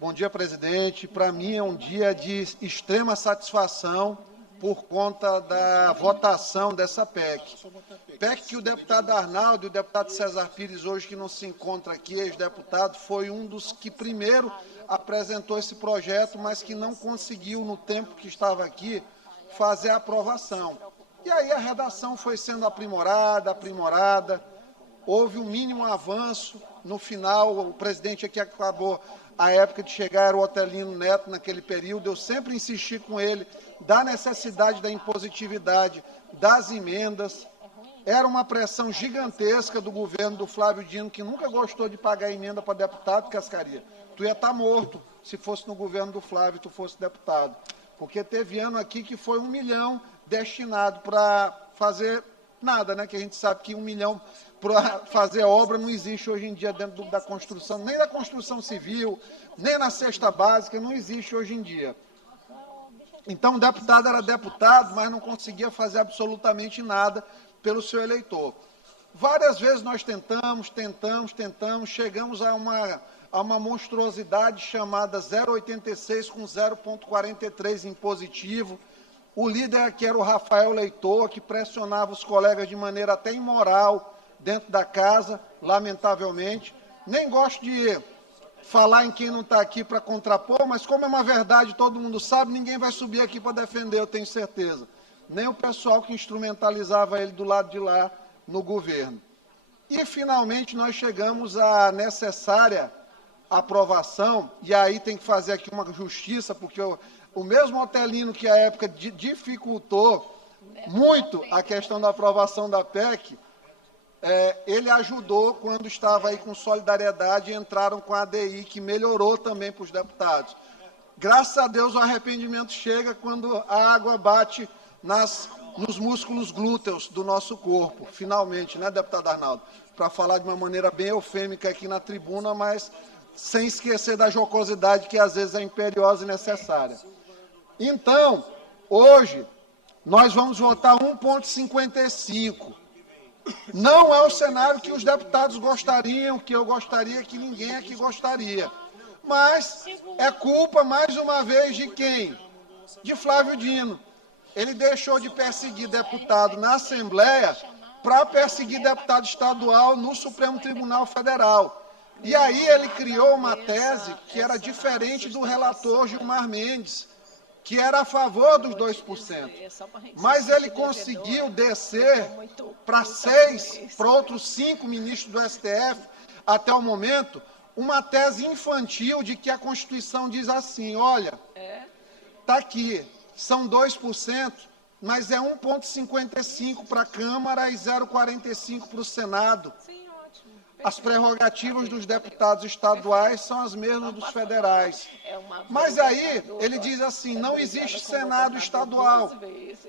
Bom dia, presidente. Para mim é um dia de extrema satisfação por conta da votação dessa PEC. PEC que o deputado Arnaldo e o deputado César Pires, hoje que não se encontra aqui, ex-deputado, foi um dos que primeiro apresentou esse projeto, mas que não conseguiu, no tempo que estava aqui, fazer a aprovação. E aí a redação foi sendo aprimorada, houve um mínimo avanço. No final, o presidente aqui acabou, a época de chegar era o Otelino Neto, naquele período, eu sempre insisti com ele da necessidade da impositividade das emendas. Era uma pressão gigantesca do governo do Flávio Dino, que nunca gostou de pagar emenda para deputado, Cascaria. Tu ia estar morto se fosse no governo do Flávio, tu fosse deputado. Porque teve ano aqui que foi 1 milhão destinado para fazer nada, né? Que a gente sabe que 1 milhão para fazer obra não existe hoje em dia dentro da construção, nem da construção civil, nem na cesta básica, não existe hoje em dia. Então, o deputado era deputado, mas não conseguia fazer absolutamente nada pelo seu eleitor. Várias vezes nós tentamos, chegamos a uma monstruosidade chamada 0,86 com 0,43 em positivo. O líder aqui era o Rafael Leitor, que pressionava os colegas de maneira até imoral dentro da casa, lamentavelmente. Nem gosto de falar em quem não está aqui para contrapor, mas como é uma verdade, todo mundo sabe, ninguém vai subir aqui para defender, eu tenho certeza. Nem o pessoal que instrumentalizava ele do lado de lá no governo. E, finalmente, nós chegamos à necessária aprovação, e aí tem que fazer aqui uma justiça, porque o mesmo Otelino que, à época, dificultou muito a questão da aprovação da PEC, ele ajudou quando estava aí com solidariedade e entraram com a ADI, que melhorou também para os deputados. Graças a Deus o arrependimento chega quando a água bate nos músculos glúteos do nosso corpo, finalmente, né, deputado Arnaldo? Para falar de uma maneira bem eufêmica aqui na tribuna, mas sem esquecer da jocosidade que às vezes é imperiosa e necessária. Então, hoje, nós vamos votar 1,55. Não é o cenário que os deputados gostariam, que eu gostaria, que ninguém aqui gostaria. Mas é culpa, mais uma vez, de quem? De Flávio Dino. Ele deixou de perseguir deputado na Assembleia para perseguir deputado estadual no Supremo Tribunal Federal. E aí ele criou uma tese que era diferente do relator Gilmar Mendes, que era a favor dos 2%. Mas ele conseguiu descer para 6, para outros 5 ministros do STF, até o momento, uma tese infantil de que a Constituição diz assim, olha, está aqui, são 2%, mas é 1,55 para a Câmara e 0,45 para o Senado. As prerrogativas dos deputados estaduais são as mesmas dos federais. Mas aí ele diz assim, não existe Senado estadual.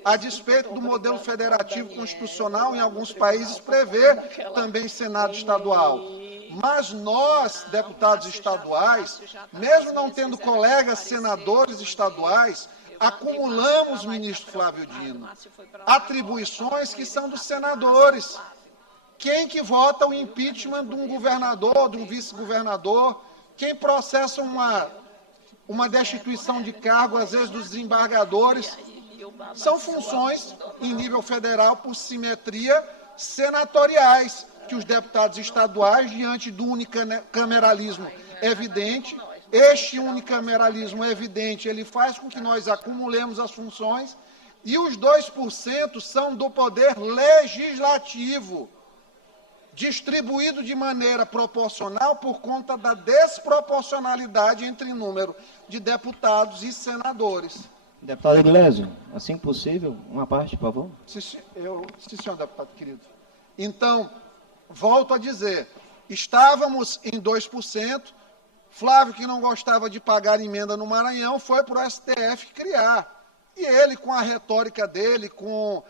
A despeito do modelo federativo constitucional, em alguns países prevê também Senado estadual. Mas nós, deputados estaduais, mesmo não tendo colegas senadores estaduais, acumulamos, ministro Flávio Dino, atribuições que são dos senadores. Quem que vota o impeachment de um governador, de um vice-governador? Quem processa uma destituição de cargo, às vezes, dos desembargadores? São funções, em nível federal, por simetria, senatoriais, que os deputados estaduais, diante do unicameralismo evidente, este unicameralismo evidente, ele faz com que nós acumulemos as funções, e os 2% são do poder legislativo, distribuído de maneira proporcional por conta da desproporcionalidade entre número de deputados e senadores. Deputado Iglesias, assim que possível, uma parte, por favor. Sim, senhor deputado querido. Então, volto a dizer, estávamos em 2%, Flávio, que não gostava de pagar emenda no Maranhão, foi para o STF criar. E ele, com a retórica dele, com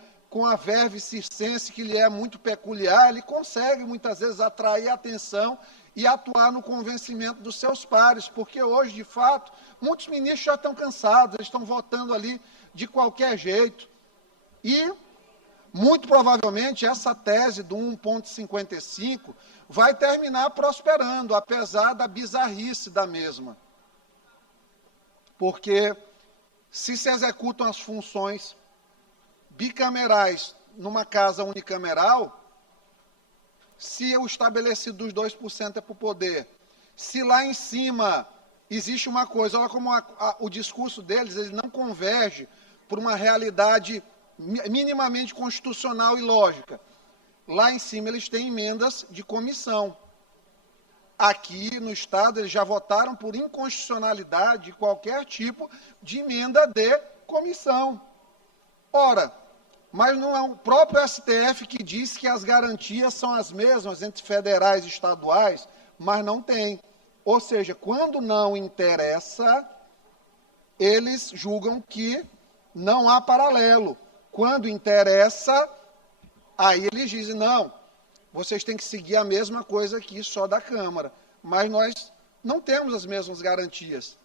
a verve circense que lhe é muito peculiar, ele consegue muitas vezes atrair a atenção e atuar no convencimento dos seus pares, porque hoje, de fato, muitos ministros já estão cansados, eles estão votando ali de qualquer jeito. E, muito provavelmente, essa tese do 1,55 vai terminar prosperando, apesar da bizarrice da mesma. porque se executam as funções bicamerais numa casa unicameral, se o estabelecido dos 2% é para o poder, se lá em cima existe uma coisa, olha como o discurso deles, ele não converge por uma realidade minimamente constitucional e lógica. Lá em cima eles têm emendas de comissão. Aqui no Estado eles já votaram por inconstitucionalidade de qualquer tipo de emenda de comissão. Ora, mas não é o próprio STF que diz que as garantias são as mesmas entre federais e estaduais, mas não tem. Ou seja, quando não interessa, eles julgam que não há paralelo. Quando interessa, aí eles dizem, não, vocês têm que seguir a mesma coisa aqui, só da Câmara. Mas nós não temos as mesmas garantias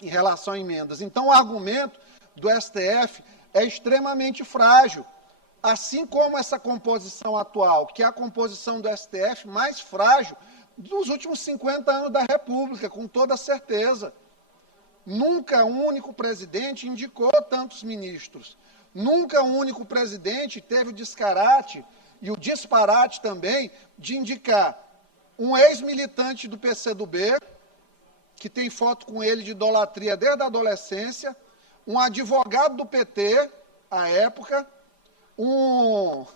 em relação a emendas. Então, o argumento do STF é extremamente frágil, assim como essa composição atual, que é a composição do STF mais frágil dos últimos 50 anos da República, com toda certeza. Nunca um único presidente indicou tantos ministros. Nunca um único presidente teve o descarate e o disparate também de indicar um ex-militante do PCdoB, que tem foto com ele de idolatria desde a adolescência, um advogado do PT, à época, um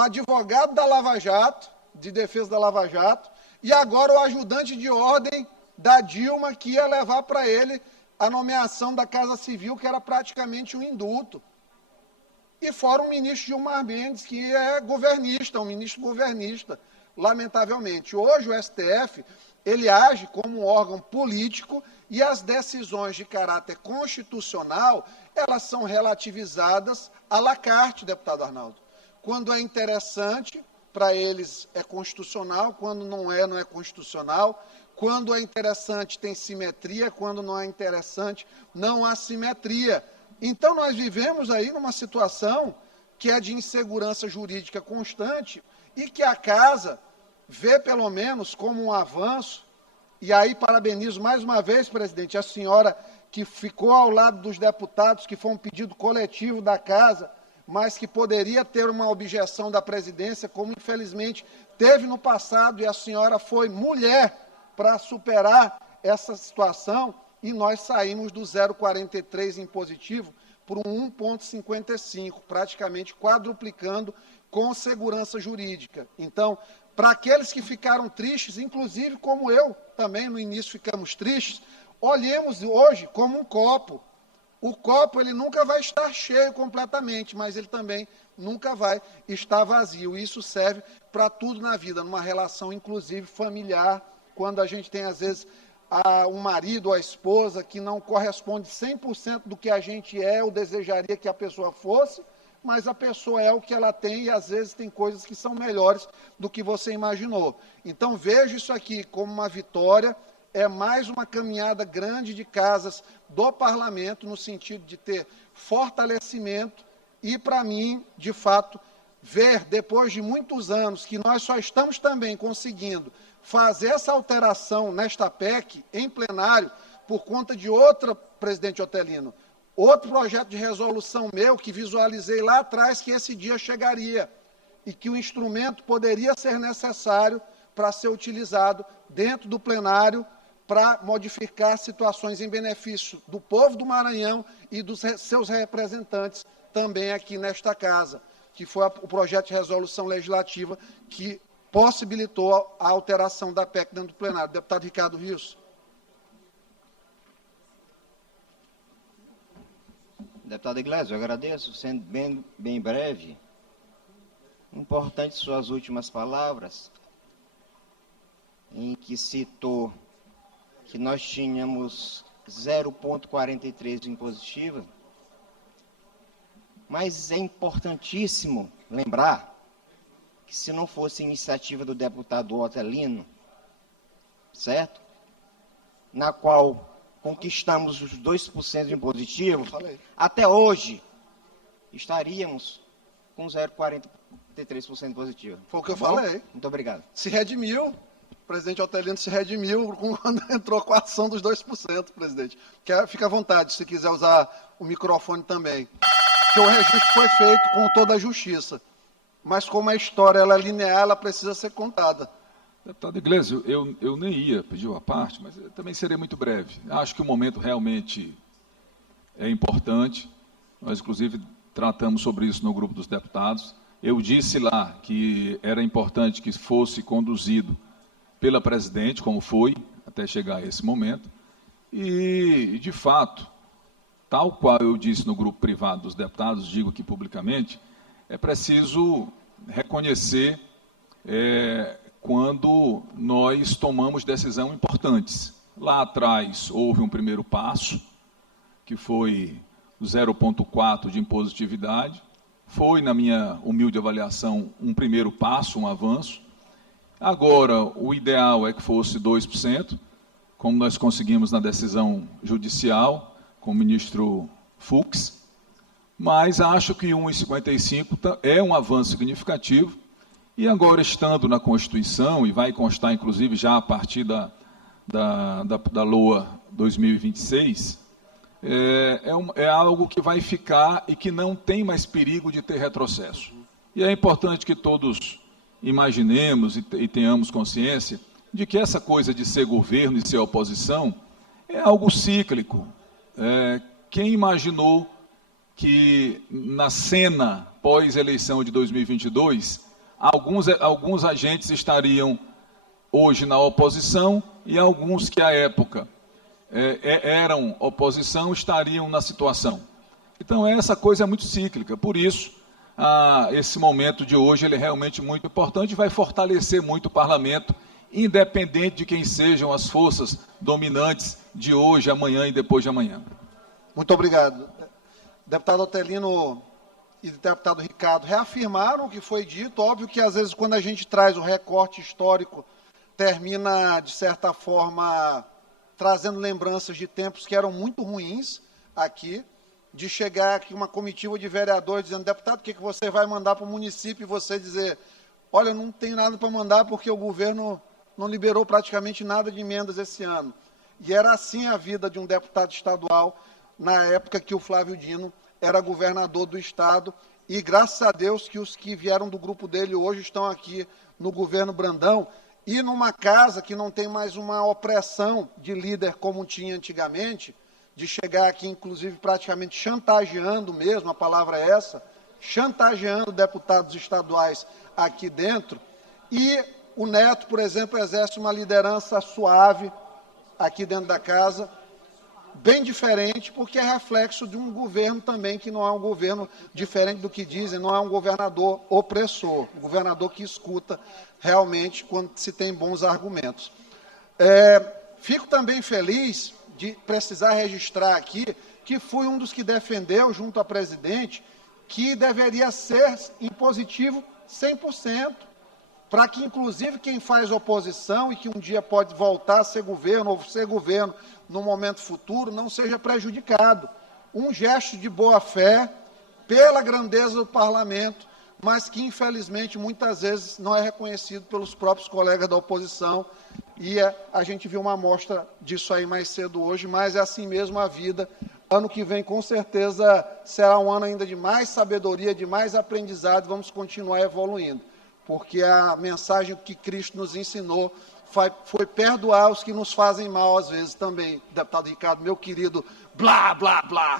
advogado da Lava Jato, de defesa da Lava Jato, e agora o ajudante de ordem da Dilma, que ia levar para ele a nomeação da Casa Civil, que era praticamente um indulto. E fora o ministro Gilmar Mendes, que é governista, um ministro governista, lamentavelmente. Hoje o STF, ele age como um órgão político e as decisões de caráter constitucional, elas são relativizadas à la carte, deputado Arnaldo. Quando é interessante, para eles é constitucional, quando não é constitucional. Quando é interessante, tem simetria, quando não é interessante, não há simetria. Então, nós vivemos aí numa situação que é de insegurança jurídica constante e que a Casa vê, pelo menos, como um avanço. E aí, parabenizo mais uma vez, presidente, a senhora que ficou ao lado dos deputados, que foi um pedido coletivo da Casa, mas que poderia ter uma objeção da presidência, como infelizmente teve no passado, e a senhora foi mulher para superar essa situação, e nós saímos do 0,43 impositivo por um 1,55, praticamente quadruplicando com segurança jurídica. Então, para aqueles que ficaram tristes, inclusive como eu também no início ficamos tristes, olhemos hoje como um copo. O copo ele nunca vai estar cheio completamente, mas ele também nunca vai estar vazio. Isso serve para tudo na vida, numa relação inclusive familiar, quando a gente tem às vezes um marido ou a esposa que não corresponde 100% do que a gente é ou desejaria que a pessoa fosse, mas a pessoa é o que ela tem e às vezes tem coisas que são melhores do que você imaginou. Então vejo isso aqui como uma vitória, é mais uma caminhada grande de casas do parlamento, no sentido de ter fortalecimento e, para mim, de fato, ver, depois de muitos anos, que nós só estamos também conseguindo fazer essa alteração nesta PEC em plenário por conta de outra, presidente Otelino, outro projeto de resolução meu que visualizei lá atrás que esse dia chegaria e que o instrumento poderia ser necessário para ser utilizado dentro do plenário para modificar situações em benefício do povo do Maranhão e dos seus representantes também aqui nesta casa, que foi o projeto de resolução legislativa que possibilitou a alteração da PEC dentro do plenário. Deputado Ricardo Rios. Deputado Iglesias, eu agradeço, sendo bem breve. Importante suas últimas palavras, em que citou que nós tínhamos 0,43 de impositiva, mas é importantíssimo lembrar que se não fosse iniciativa do deputado Otelino, certo? Na qual conquistamos os 2% de impositivo, até hoje estaríamos com 0,43% positivo. Foi o que eu falei. Muito obrigado. Se redimiu. presidente Otelino se redimiu quando entrou com a ação dos 2%, presidente. Fica à vontade, se quiser usar o microfone também. Que o registro foi feito com toda a justiça. Mas como a história ela é linear, ela precisa ser contada. Deputado Iglesias, eu nem ia pedir a parte, mas eu também serei muito breve. Acho que o momento realmente é importante. Nós, inclusive, tratamos sobre isso no grupo dos deputados. Eu disse lá que era importante que fosse conduzido pela presidente, como foi, até chegar a esse momento. E, de fato, tal qual eu disse no grupo privado dos deputados, digo aqui publicamente, é preciso reconhecer quando nós tomamos decisões importantes. Lá atrás houve um primeiro passo, que foi 0,4 de impositividade. Foi, na minha humilde avaliação, um primeiro passo, um avanço. Agora, o ideal é que fosse 2%, como nós conseguimos na decisão judicial, com o ministro Fux, mas acho que 1,55 é um avanço significativo, e agora, estando na Constituição, e vai constar, inclusive, já a partir da LOA 2026, é algo que vai ficar e que não tem mais perigo de ter retrocesso. E é importante que todos imaginemos e tenhamos consciência de que essa coisa de ser governo e ser oposição é algo cíclico. Quem imaginou que na cena pós-eleição de 2022, alguns agentes estariam hoje na oposição e alguns que à época eram oposição estariam na situação. Então essa coisa é muito cíclica, por isso esse momento de hoje ele é realmente muito importante e vai fortalecer muito o parlamento, independente de quem sejam as forças dominantes de hoje, amanhã e depois de amanhã. Muito obrigado. Deputado Otelino e deputado Ricardo reafirmaram o que foi dito. Óbvio que, às vezes, quando a gente traz o recorte histórico, termina, de certa forma, trazendo lembranças de tempos que eram muito ruins aqui, de chegar aqui uma comitiva de vereadores dizendo: deputado, o que você vai mandar para o município? E você dizer: olha, não tem nada para mandar porque o governo não liberou praticamente nada de emendas esse ano. E era assim a vida de um deputado estadual na época que o Flávio Dino era governador do estado, e graças a Deus que os que vieram do grupo dele hoje estão aqui no governo Brandão, e numa casa que não tem mais uma opressão de líder como tinha antigamente, de chegar aqui, inclusive, praticamente chantageando mesmo, a palavra é essa, chantageando deputados estaduais aqui dentro, e o Neto, por exemplo, exerce uma liderança suave aqui dentro da casa, bem diferente, porque é reflexo de um governo também que não é um governo diferente do que dizem, não é um governador opressor, um governador que escuta realmente quando se tem bons argumentos. Fico também feliz de precisar registrar aqui que fui um dos que defendeu, junto à presidente, que deveria ser impositivo 100%, para que, inclusive, quem faz oposição e que um dia pode voltar a ser governo, ou ser governo no momento futuro, não seja prejudicado. Um gesto de boa-fé, pela grandeza do parlamento, mas que, infelizmente, muitas vezes não é reconhecido pelos próprios colegas da oposição, e a gente viu uma amostra disso aí mais cedo hoje, mas é assim mesmo a vida. Ano que vem, com certeza, será um ano ainda de mais sabedoria, de mais aprendizado, vamos continuar evoluindo, porque a mensagem que Cristo nos ensinou foi perdoar os que nos fazem mal, às vezes, também, deputado Ricardo, meu querido, blá, blá, blá.